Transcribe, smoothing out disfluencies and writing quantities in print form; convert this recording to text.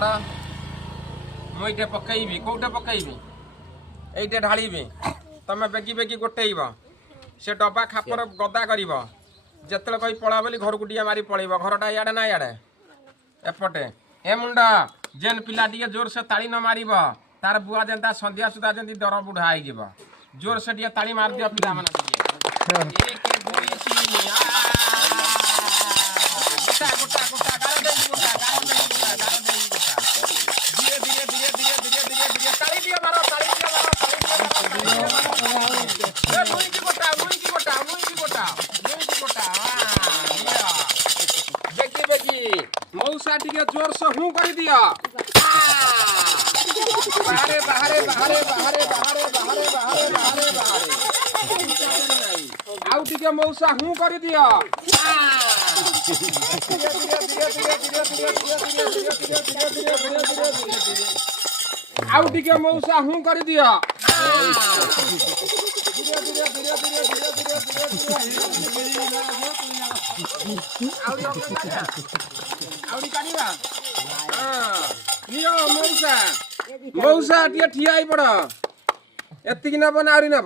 मुझे पकईबी कौटे पकईबी ये ढाली तमें बेगी बेगी गोटेब से डब्बा खापर गदा कर जिते कही पड़ा बोली घर को टे मारी पड़े घरटा इे ना इे एपटे ए मुंडा जेन पिला टे जोर से ताली न मार तार बुआ जेनता संध्या सुधा जमी दर बुढ़ा हो जोर से टे ताली मार दिया पिला मन मौसा टी जोर से हूँ कर दिया बाहरे बाहरे बाहरे बाहरे बाहरे बाहरे बाहरे बाहरे बाहरे आउ टी मौसा हूँ कर दिया आउ टी मौसा हूँ कर दिया मौसा मौसा टे ठिया पड़ एति नब ना